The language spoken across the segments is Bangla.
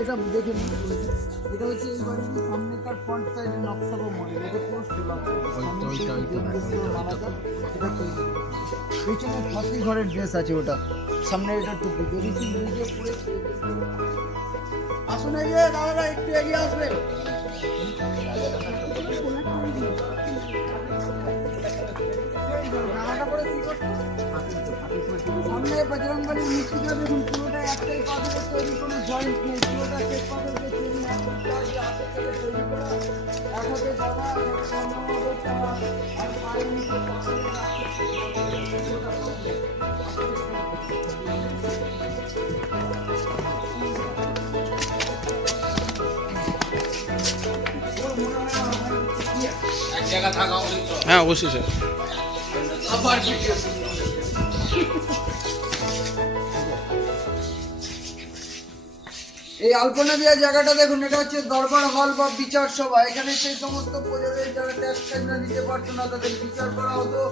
এসব দেখে নিন। এটা হচ্ছে এই বাড়ির সামনেকার ফ্রন্ট সাইডের নকশা বা মডেল, এটা পুরো পেছনে ফাঁসি ঘরের ড্রেস আছে, ওটা সামনে এটা টুকু যদি নিজে পরে আসুন। এই যে দাদারা একটু এগিয়ে আসবেন। সামনে বজরংবলীর মূর্তিটা দেখুন, পুরোটা একটাই পাথরের তৈরি, কোনো জয়েন্ট নেই, পুরোটা শ্বেত পাথরকে তৈরি, তৈরি করা, এক হাতে গলা, আর পায়ের নিচে হ্যাঁ অবশ্যই স্যার। এই আলপনা দেওয়া জায়গাটা দেখুন, এটা হচ্ছে দরবার হল বা বিচার সভা। এখানে সেই সমস্ত প্রজাদের যারা ট্যাক্স না দিতে পারতো না তাদের বিচার করা হতো,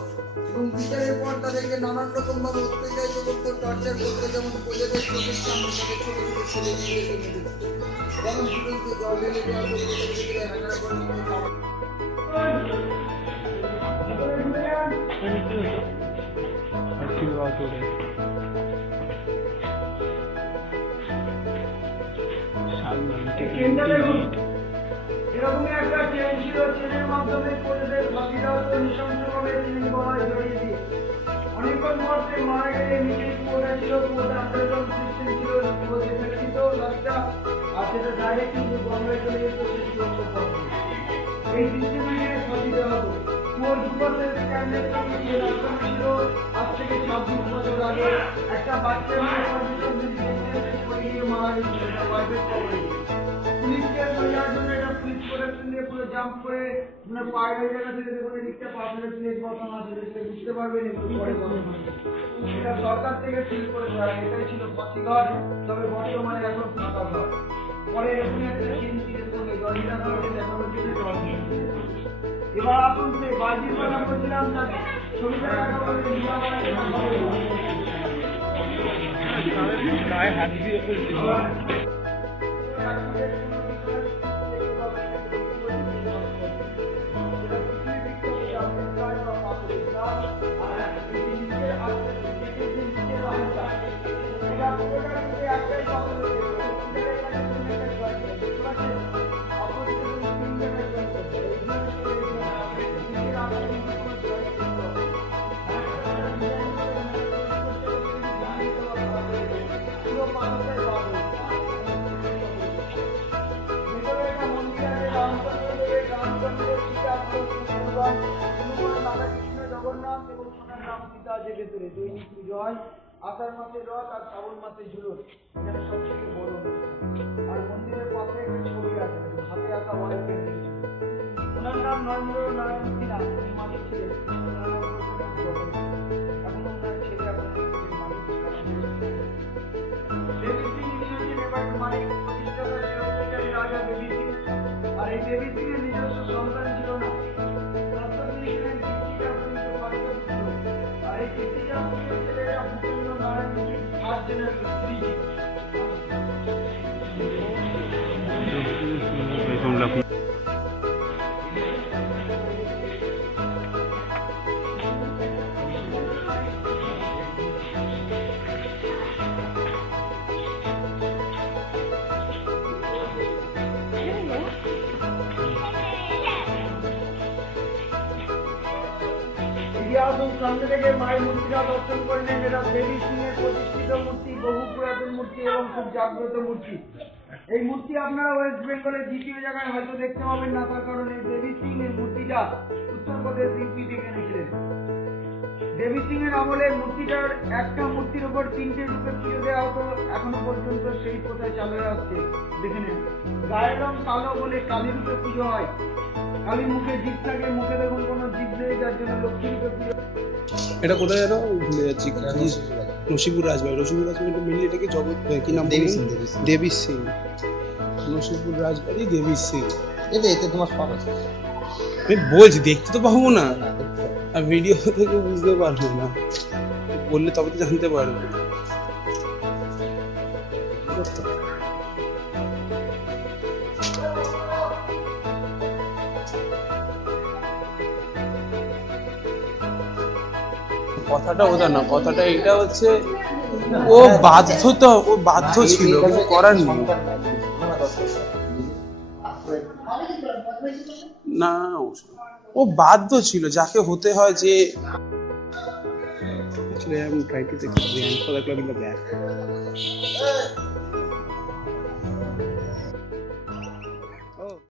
এবং বিচারের পর তাদেরকে নানান রকম ভাবে অত্যাচারিত করতো, টর্চার করতো। যেমন প্রজাদের চোখের সামনে তাদের ছোট ছোট ছেলে মেয়েদেরকে মেরে দিত, যেমন দুজনকে জল ঢেলে দেওয়া এরকমই একটা ট্রেন ছিল, ট্রেনের মাধ্যমে প্রজাদের ফাঁসি দেওয়া হতো নৃশংসভাবে, ট্রেন গলায় জড়িয়ে দিয়ে। অনেকক্ষণ পর ট্রেন মারা গেলে নিচে কুয়োটা ছিল, কুয়োটা আন্ডারগ্রাউন্ড সিস্টেম ছিল, কুয়ো যেতে দিত রাস্তা, আর সেটা ডাইরেক্ট কিন্তু বম্বে চলে যেত সেই সুরঙ্গ পথ। এই সিস্টেমে ফাঁসি দেওয়া হতো। কুয়োর দুপাশের স্ক্যান্ডের সঙ্গে যে রাস্তাটা ছিল আজ থেকে 26 বছর আগে, একটা বাচ্চা মেয়ে পারমিশন দিয়ে মারা গেছিল, তার ওয়াইফের কবরে। পুলিশকে যাওয়ার জন্য এটা পুলিশ প্রোটেকশন দিয়ে পুরো জাম্প করে, মানে পায়ের জায়গা থেকে দেখুন দিকটা পাথরের প্লেট বসানো আছে, সেটা বুঝতে পারবেন একটু পরে। এটা সরকার থেকে সিল করে দেওয়া, এটাই ছিল ফাঁসি ঘর, তবে বর্তমানে এখন ফাঁকা ঘর। পরে এরকম একটা চিন্তির সঙ্গে জলটা ধরে দেখানোর জন্য জল দিয়েছে। এবার আসুন সেই বাজির কথা বলছিলাম না, ছবিটা দেখা বলে হাত দিয়ে জগন্নাথ এবং সোনার নাম সীতা আছে ভেতরে। দৈনিক পুজো হয়, আষাঢ় মাসে রথ আর শ্রাবণ মাসে ঝুলন, এখানে সব থেকে বড় অনুষ্ঠান। আর মন্দিরের পাশে একটা ছবি আছে, হাতে আঁকা ওয়াইফের। ওনার নাম নরেন্দ্র নারায়ণ সিনহা, মালিক ছিলেন। এখনো ওনার ছেলে দেবী সিং এবার মালিক, প্রতিষ্ঠাতা রাজা দেবী সিং। আর এই দেবী সিং এর নিজস্ব সন্তান ছিল না, সামনে থেকে মায়ের মূর্তিটা দর্শন করে নেন। এটা দেবী সিং এর প্রতিষ্ঠিত মূর্তি, বহু পুরাতন মূর্তি এবং খুব জাগ্রত মূর্তি। এই মূর্তি আপনারা ওয়েস্ট বেঙ্গলের দ্বিতীয় জায়গায় হয়তো দেখতে পাবেন না, তার কারণ এই দেবী সিং এর মূর্তিটা উত্তরপ্রদেশ ইউপি থেকে এনেছিলেন। দেবী সিং এর আমলে মূর্তিটার একটা মূর্তির উপর 3টে রূপে পুজো দেওয়া হতো, এখনো পর্যন্ত সেই প্রথা চালু হয়ে আসছে। দেখে নেন, গায়ের রং কালো বলে কালী রূপে পুজো হয়। কালী মুখে জিভ থাকে, মুখে দেখুন কোনো জিভ নেই, যার জন্য লক্ষ্মী রূপে পুজো। এটা কোথায় যেন ভুলে যাচ্ছি, নসিপুর রাজবাড়ি। নসিপুর রাজবাড়ি মেনলি এটাকে জগৎ কি নাম? দেবী সিং। নসিপুর রাজবাড়ি দেবী সিং। এতে তোমার সব আছে। আমি বলছি দেখতে তো পাবো না, আর ভিডিও থেকে বুঝতে পারবো না, বললে তবে তো জানতে পারবো। কথাটা ওটা না, কথাটা এটা হচ্ছে ও বাধ্য ছিল, কিছু করার নেই। না ও বাধ্য ছিল, যাকে হতে হয় যে actually I'm trying to take a grandfather club in the back.